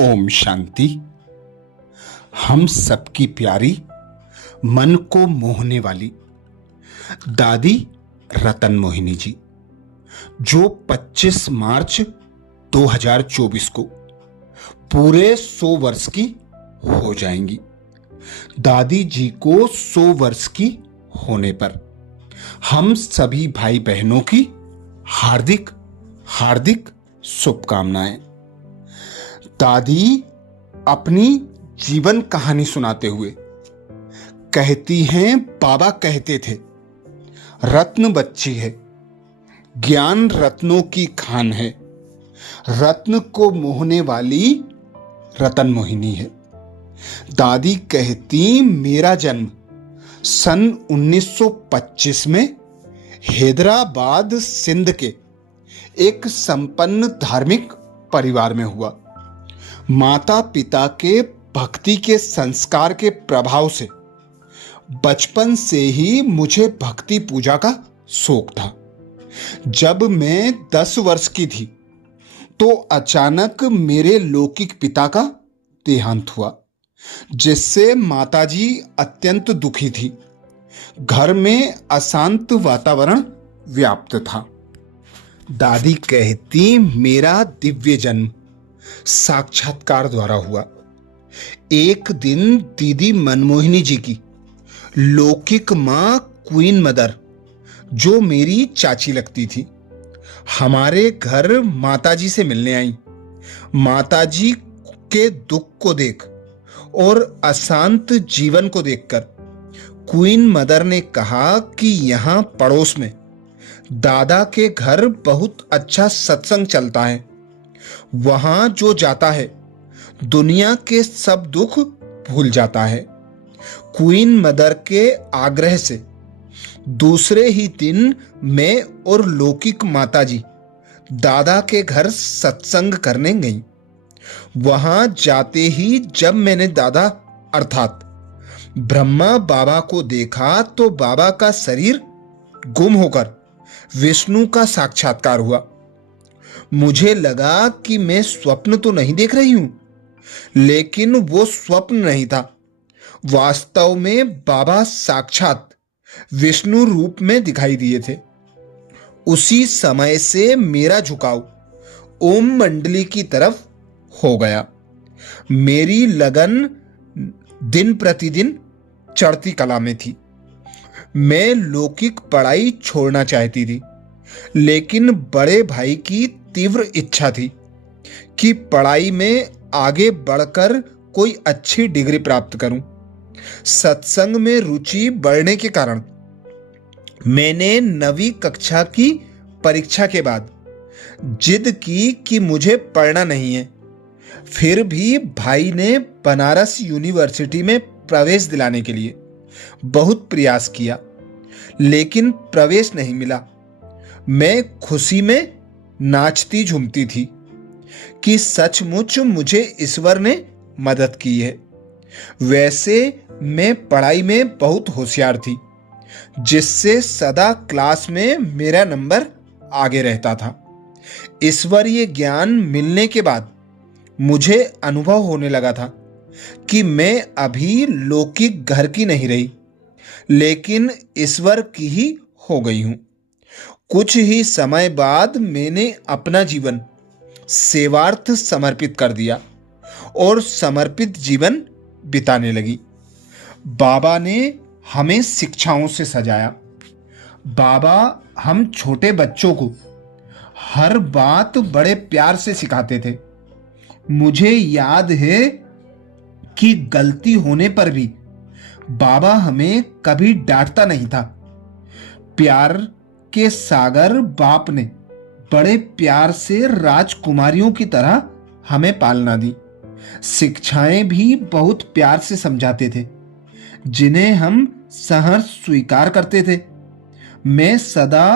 ओम शांति। हम सबकी प्यारी, मन को मोहने वाली दादी रतन मोहिनी जी, जो 25 मार्च 2024 को पूरे 100 वर्ष की हो जाएंगी। दादी जी को 100 वर्ष की होने पर हम सभी भाई बहनों की हार्दिक हार्दिक शुभकामनाएं। दादी अपनी जीवन कहानी सुनाते हुए कहती हैं, बाबा कहते थे, रत्न बच्ची है, ज्ञान रत्नों की खान है, रत्न को मोहने वाली रतन मोहिनी है। दादी कहती, मेरा जन्म सन 1925 में हैदराबाद सिंध के एक संपन्न धार्मिक परिवार में हुआ। माता पिता के भक्ति के संस्कार के प्रभाव से बचपन से ही मुझे भक्ति पूजा का शौक था। जब मैं 10 वर्ष की थी तो अचानक मेरे लौकिक पिता का देहांत हुआ, जिससे माताजी अत्यंत दुखी थी। घर में अशांत वातावरण व्याप्त था। दादी कहती, मेरा दिव्य जन्म साक्षात्कार द्वारा हुआ। एक दिन दीदी मनमोहिनी जी की लौकिक मां क्वीन मदर, जो मेरी चाची लगती थी, हमारे घर माताजी से मिलने आई। माताजी के दुख को देख और अशांत जीवन को देखकर क्वीन मदर ने कहा कि यहां पड़ोस में दादा के घर बहुत अच्छा सत्संग चलता है, वहां जो जाता है दुनिया के सब दुख भूल जाता है। क्वीन मदर के आग्रह से दूसरे ही दिन मैं और लौकिक माताजी दादा के घर सत्संग करने गई। वहां जाते ही जब मैंने दादा अर्थात ब्रह्मा बाबा को देखा तो बाबा का शरीर गुम होकर विष्णु का साक्षात्कार हुआ। मुझे लगा कि मैं स्वप्न तो नहीं देख रही हूं, लेकिन वो स्वप्न नहीं था। वास्तव में बाबा साक्षात विष्णु रूप में दिखाई दिए थे। उसी समय से मेरा झुकाव ओम मंडली की तरफ हो गया। मेरी लगन दिन प्रतिदिन चढ़ती कला में थी। मैं लौकिक पढ़ाई छोड़ना चाहती थी, लेकिन बड़े भाई की तीव्र इच्छा थी कि पढ़ाई में आगे बढ़कर कोई अच्छी डिग्री प्राप्त करूं। सत्संग में रुचि बढ़ने के कारण मैंने 9वीं कक्षा की परीक्षा के बाद जिद की कि मुझे पढ़ना नहीं है। फिर भी भाई ने बनारस यूनिवर्सिटी में प्रवेश दिलाने के लिए बहुत प्रयास किया, लेकिन प्रवेश नहीं मिला। मैं खुशी में नाचती झूमती थी कि सचमुच मुझे ईश्वर ने मदद की है। वैसे मैं पढ़ाई में बहुत होशियार थी, जिससे सदा क्लास में मेरा नंबर आगे रहता था। ईश्वरीय ज्ञान मिलने के बाद मुझे अनुभव होने लगा था कि मैं अभी लौकिक घर की नहीं रही, लेकिन ईश्वर की ही हो गई हूं। कुछ ही समय बाद मैंने अपना जीवन सेवार्थ समर्पित कर दिया और समर्पित जीवन बिताने लगी। बाबा ने हमें शिक्षाओं से सजाया। बाबा हम छोटे बच्चों को हर बात बड़े प्यार से सिखाते थे। मुझे याद है कि गलती होने पर भी बाबा हमें कभी डांटता नहीं था। प्यार के सागर बाप ने बड़े प्यार से राजकुमारियों की तरह हमें पालना दी। शिक्षाएं भी बहुत प्यार से समझाते थे, जिन्हें हम सहर्ष स्वीकार करते थे। मैं सदा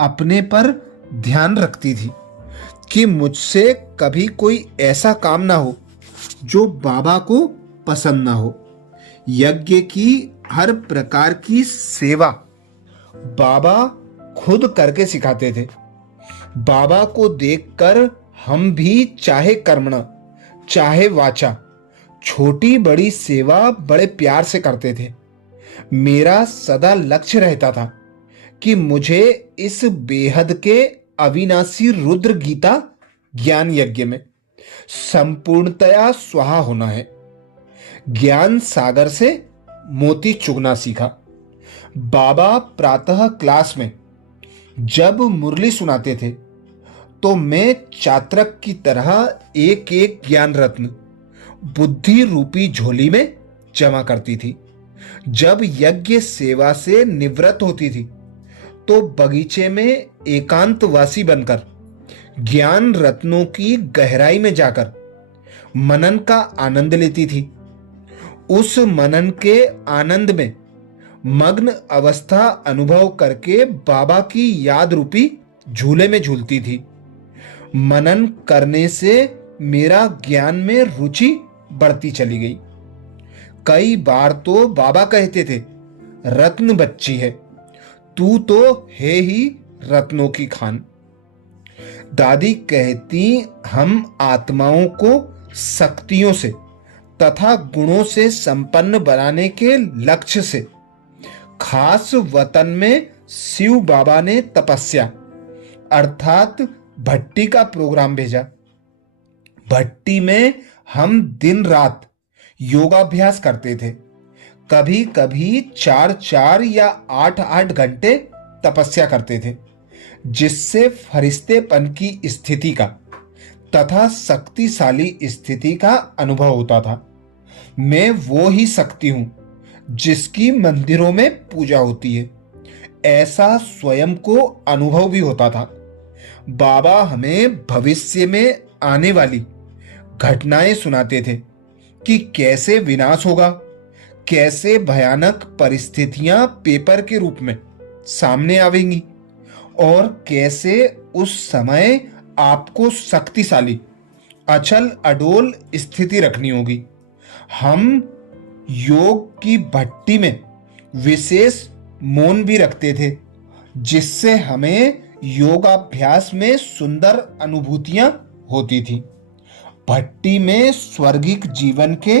अपने पर ध्यान रखती थी कि मुझसे कभी कोई ऐसा काम ना हो जो बाबा को पसंद ना हो। यज्ञ की हर प्रकार की सेवा बाबा खुद करके सिखाते थे। बाबा को देखकर हम भी चाहे कर्मणा चाहे वाचा, छोटी बड़ी सेवा बड़े प्यार से करते थे। मेरा सदा लक्ष्य रहता था कि मुझे इस बेहद के अविनाशी रुद्र गीता ज्ञान यज्ञ में संपूर्णतया स्वाहा होना है। ज्ञान सागर से मोती चुगना सीखा। बाबा प्रातः क्लास में जब मुरली सुनाते थे तो मैं चात्रक की तरह एक एक ज्ञान रत्न बुद्धि रूपी झोली में जमा करती थी। जब यज्ञ सेवा से निवृत्त होती थी तो बगीचे में एकांतवासी बनकर ज्ञान रत्नों की गहराई में जाकर मनन का आनंद लेती थी। उस मनन के आनंद में मग्न अवस्था अनुभव करके बाबा की याद रूपी झूले में झूलती थी। मनन करने से मेरा ज्ञान में रुचि बढ़ती चली गई। कई बार तो बाबा कहते थे, रत्न बच्ची है, तू तो है ही रत्नों की खान। दादी कहती, हम आत्माओं को शक्तियों से तथा गुणों से संपन्न बनाने के लक्ष्य से खास वतन में शिव बाबा ने तपस्या अर्थात भट्टी का प्रोग्राम भेजा। भट्टी में हम दिन रात योगाभ्यास करते थे। कभी कभी 4-4 या 8-8 घंटे तपस्या करते थे, जिससे फरिश्तेपन की स्थिति का तथा शक्तिशाली स्थिति का अनुभव होता था। मैं वो ही शक्ति हूं जिसकी मंदिरों में पूजा होती है, ऐसा स्वयं को अनुभव भी होता था। बाबा हमें भविष्य में आने वाली घटनाएं सुनाते थे कि कैसे विनाश होगा, कैसे भयानक परिस्थितियां पेपर के रूप में सामने आवेंगी और कैसे उस समय आपको शक्तिशाली अचल अडोल स्थिति रखनी होगी। हम योग की भट्टी में विशेष मौन भी रखते थे, जिससे हमें योगाभ्यास में सुंदर अनुभूतियां होती थी। भट्टी में स्वर्गिक जीवन के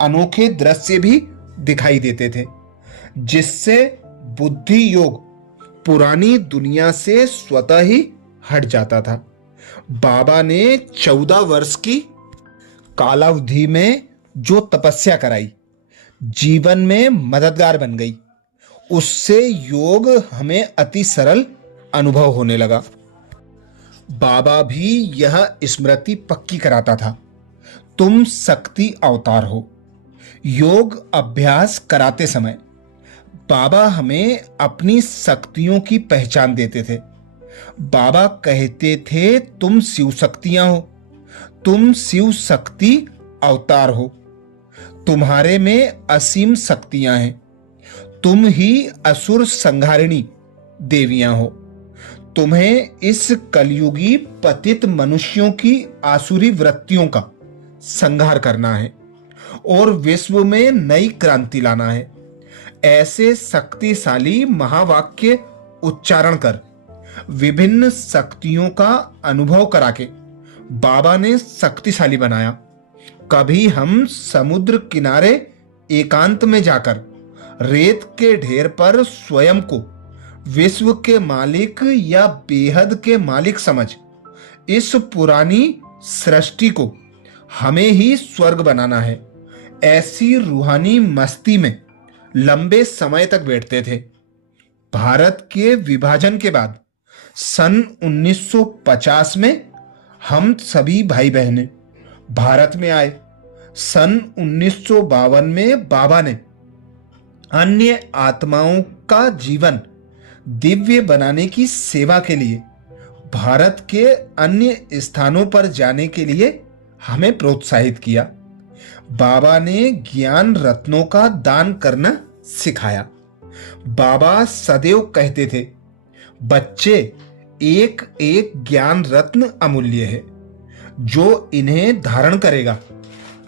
अनोखे दृश्य भी दिखाई देते थे, जिससे बुद्धि योग पुरानी दुनिया से स्वतः ही हट जाता था। बाबा ने 14 वर्ष की कालावधि में जो तपस्या कराई, जीवन में मददगार बन गई। उससे योग हमें अति सरल अनुभव होने लगा। बाबा भी यह स्मृति पक्की कराता था, तुम शक्ति अवतार हो। योग अभ्यास कराते समय बाबा हमें अपनी शक्तियों की पहचान देते थे। बाबा कहते थे, तुम शिव शक्तियां हो, तुम शिव शक्ति अवतार हो, तुम्हारे में असीम शक्तियां हैं, तुम ही असुर संहारिणी देवियां हो। तुम्हें इस कलयुगी पतित मनुष्यों की आसुरी वृत्तियों का संहार करना है और विश्व में नई क्रांति लाना है। ऐसे शक्तिशाली महावाक्य उच्चारण कर विभिन्न शक्तियों का अनुभव करा के बाबा ने शक्तिशाली बनाया। कभी हम समुद्र किनारे एकांत में जाकर रेत के ढेर पर स्वयं को विश्व के मालिक या बेहद के मालिक समझ इस पुरानी सृष्टि को हमें ही स्वर्ग बनाना है, ऐसी रूहानी मस्ती में लंबे समय तक बैठते थे। भारत के विभाजन के बाद सन 1950 में हम सभी भाई बहनें भारत में आए। सन 1952 में बाबा ने अन्य आत्माओं का जीवन दिव्य बनाने की सेवा के लिए भारत के अन्य स्थानों पर जाने के लिए हमें प्रोत्साहित किया। बाबा ने ज्ञान रत्नों का दान करना सिखाया। बाबा सदैव कहते थे, बच्चे, एक एक ज्ञान रत्न अमूल्य है, जो इन्हें धारण करेगा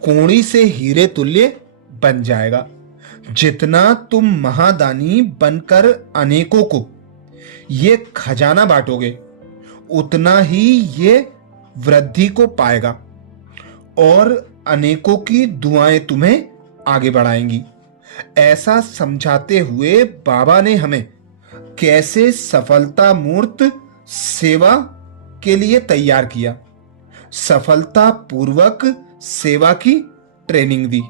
कोड़ी से हीरे तुल्य बन जाएगा। जितना तुम महादानी बनकर अनेकों को ये खजाना बांटोगे, उतना ही ये वृद्धि को पाएगा। और अनेकों की दुआएं तुम्हें आगे बढ़ाएंगी। ऐसा समझाते हुए बाबा ने हमें कैसे सफलता मूर्त सेवा के लिए तैयार किया, सफलता पूर्वक सेवा की ट्रेनिंग दी।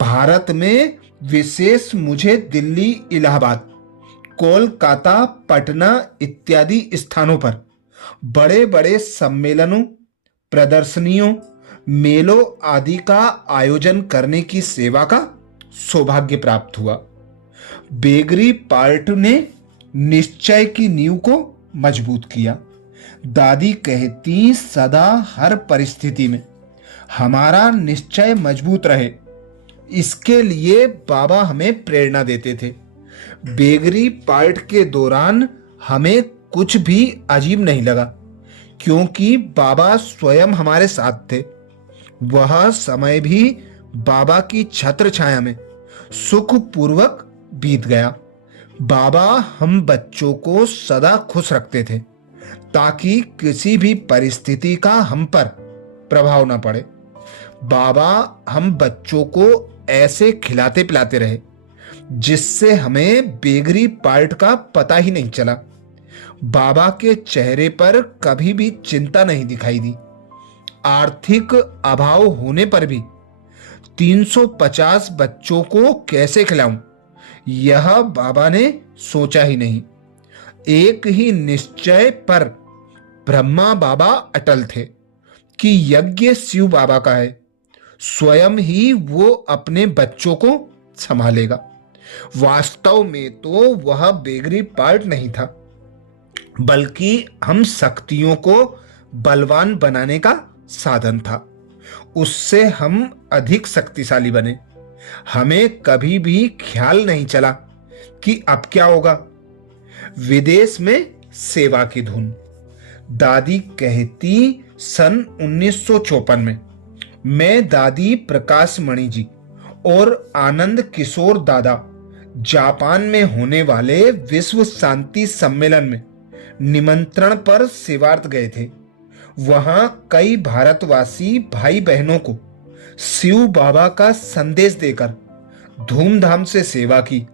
भारत में विशेष मुझे दिल्ली, इलाहाबाद, कोलकाता, पटना इत्यादि स्थानों पर बड़े बड़े सम्मेलनों, प्रदर्शनियों, मेलों आदि का आयोजन करने की सेवा का सौभाग्य प्राप्त हुआ। बेगरी पार्ट ने निश्चय की नींव को मजबूत किया। दादी कहती, सदा हर परिस्थिति में हमारा निश्चय मजबूत रहे, इसके लिए बाबा हमें प्रेरणा देते थे। बेगरी पार्ट के दौरान हमें कुछ भी अजीब नहीं लगा, क्योंकि बाबा स्वयं हमारे साथ थे। वह समय भी बाबा की छत्र छाया में सुखपूर्वक बीत गया। बाबा हम बच्चों को सदा खुश रखते थे, ताकि किसी भी परिस्थिति का हम पर प्रभाव न पड़े। बाबा हम बच्चों को ऐसे खिलाते पिलाते रहे जिससे हमें बेगरी पार्ट का पता ही नहीं चला। बाबा के चेहरे पर कभी भी चिंता नहीं दिखाई दी। आर्थिक अभाव होने पर भी 350 बच्चों को कैसे खिलाऊं, यह बाबा ने सोचा ही नहीं। एक ही निश्चय पर ब्रह्मा बाबा अटल थे कि यज्ञ शिव बाबा का है, स्वयं ही वो अपने बच्चों को संभालेगा। वास्तव में तो वह बेगरी पार्ट नहीं था, बल्कि हम शक्तियों को बलवान बनाने का साधन था। उससे हम अधिक शक्तिशाली बने। हमें कभी भी ख्याल नहीं चला कि अब क्या होगा। विदेश में सेवा की धुन। दादी कहती, सन 1954 में मैं, दादी प्रकाश मणि जी और आनंद किशोर दादा जापान में होने वाले विश्व शांति सम्मेलन में निमंत्रण पर सेवार्थ गए थे। वहां कई भारतवासी भाई बहनों को शिव बाबा का संदेश देकर धूमधाम से सेवा की।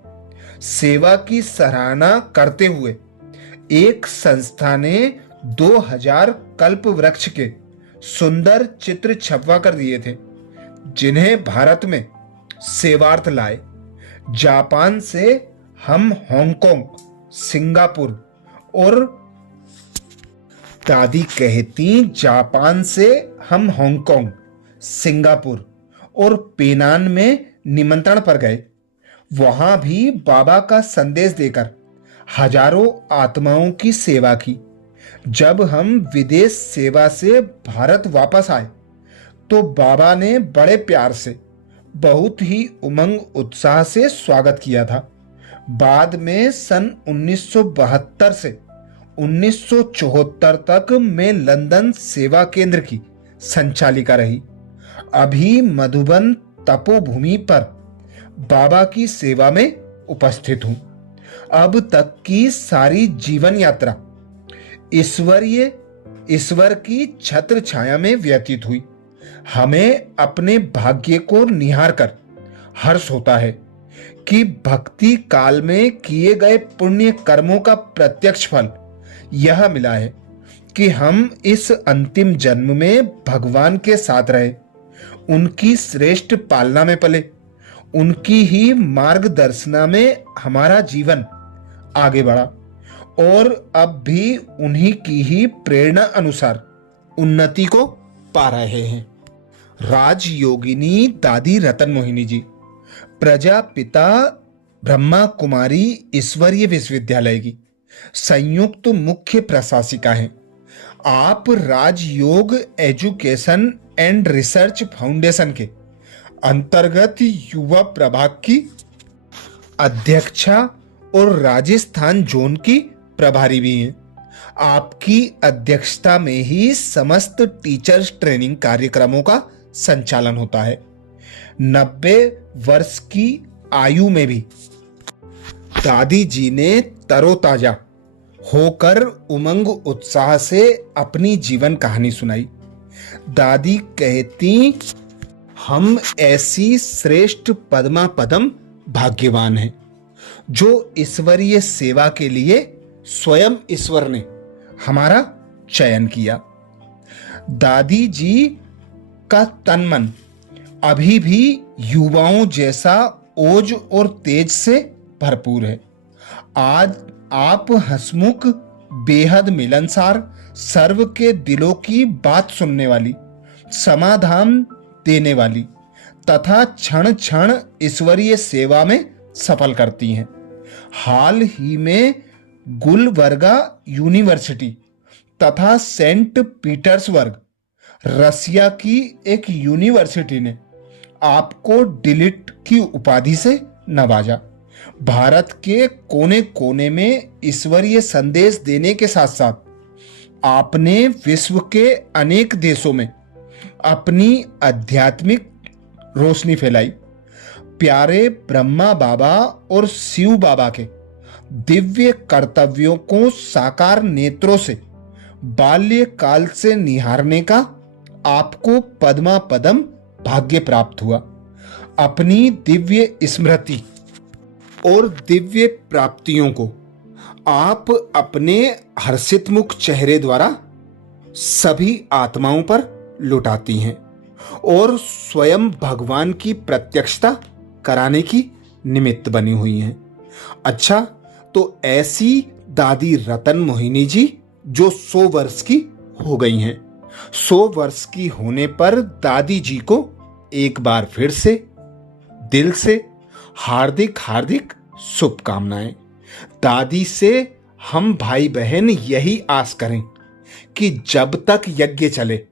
सेवा की सराहना करते हुए एक संस्था ने 2000 कल्प वृक्ष के सुंदर चित्र छपवा कर दिए थे, जिन्हें भारत में सेवार्थ लाए। जापान से हम हांगकांग, सिंगापुर और दादी कहती, जापान से हम हांगकांग, सिंगापुर और पेनान में निमंत्रण पर गए। वहां भी बाबा का संदेश देकर हजारों आत्माओं की सेवा की। जब हम विदेश सेवा से भारत वापस आए तो बाबा ने बड़े प्यार से, बहुत ही उमंग उत्साह से स्वागत किया था। बाद में सन 1972 से 1974 तक मैं लंदन सेवा केंद्र की संचालिका रही। अभी मधुबन तपोभूमि पर बाबा की सेवा में उपस्थित हूं। अब तक की सारी जीवन यात्रा ईश्वर की छत्र छाया में व्यतीत हुई। हमें अपने भाग्य को निहार कर हर्ष होता है कि भक्ति काल में किए गए पुण्य कर्मों का प्रत्यक्ष फल यह मिला है कि हम इस अंतिम जन्म में भगवान के साथ रहे, उनकी श्रेष्ठ पालना में पले, उनकी ही मार्गदर्शना में हमारा जीवन आगे बढ़ा और अब भी उन्हीं की ही प्रेरणा अनुसार उन्नति को पा रहे हैं। राजयोगिनी दादी रतन मोहिनी जी प्रजापिता ब्रह्मा कुमारी ईश्वरीय विश्वविद्यालय की संयुक्त मुख्य प्रशासिका हैं। आप राजयोग एजुकेशन एंड रिसर्च फाउंडेशन के अंतर्गत युवा प्रभाग की अध्यक्षा और राजस्थान जोन की प्रभारी भी हैं। आपकी अध्यक्षता में ही समस्त टीचर्स ट्रेनिंग कार्यक्रमों का संचालन होता है। 90 वर्ष की आयु में भी दादी जी ने तरोताजा होकर उमंग उत्साह से अपनी जीवन कहानी सुनाई। दादी कहती, हम ऐसी श्रेष्ठ पद्मा पदम भाग्यवान हैं जो ईश्वरीय सेवा के लिए स्वयं ईश्वर ने हमारा चयन किया। दादी जी का तन मन अभी भी युवाओं जैसा ओज और तेज से भरपूर है। आज आप हंसमुख, बेहद मिलनसार, सर्व के दिलों की बात सुनने वाली, समाधान देने वाली तथा क्षण क्षण ईश्वरीय सेवा में सफल करती हैं। हाल ही में गुलबर्गा यूनिवर्सिटी तथा सेंट पीटर्सबर्ग रसिया की एक यूनिवर्सिटी ने आपको डिलिट की उपाधि से नवाजा। भारत के कोने कोने में ईश्वरीय संदेश देने के साथ साथ आपने विश्व के अनेक देशों में अपनी आध्यात्मिक रोशनी फैलाई। प्यारे ब्रह्मा बाबा और शिव बाबा के दिव्य कर्तव्यों को साकार नेत्रों से बाल्यकाल से निहारने का आपको पद्मा पदम भाग्य प्राप्त हुआ। अपनी दिव्य स्मृति और दिव्य प्राप्तियों को आप अपने हर्षितमुख चेहरे द्वारा सभी आत्माओं पर लुटाती हैं और स्वयं भगवान की प्रत्यक्षता कराने की निमित्त बनी हुई हैं। अच्छा, तो ऐसी दादी रतन मोहिनी जी जो 100 वर्ष की हो गई हैं, 100 वर्ष की होने पर दादी जी को एक बार फिर से दिल से हार्दिक हार्दिक शुभकामनाएं। दादी से हम भाई बहन यही आस करें कि जब तक यज्ञ चले,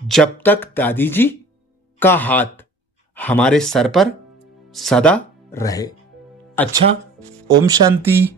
जब तक दादी जी का हाथ हमारे सर पर सदा रहे। अच्छा, ओम शांति।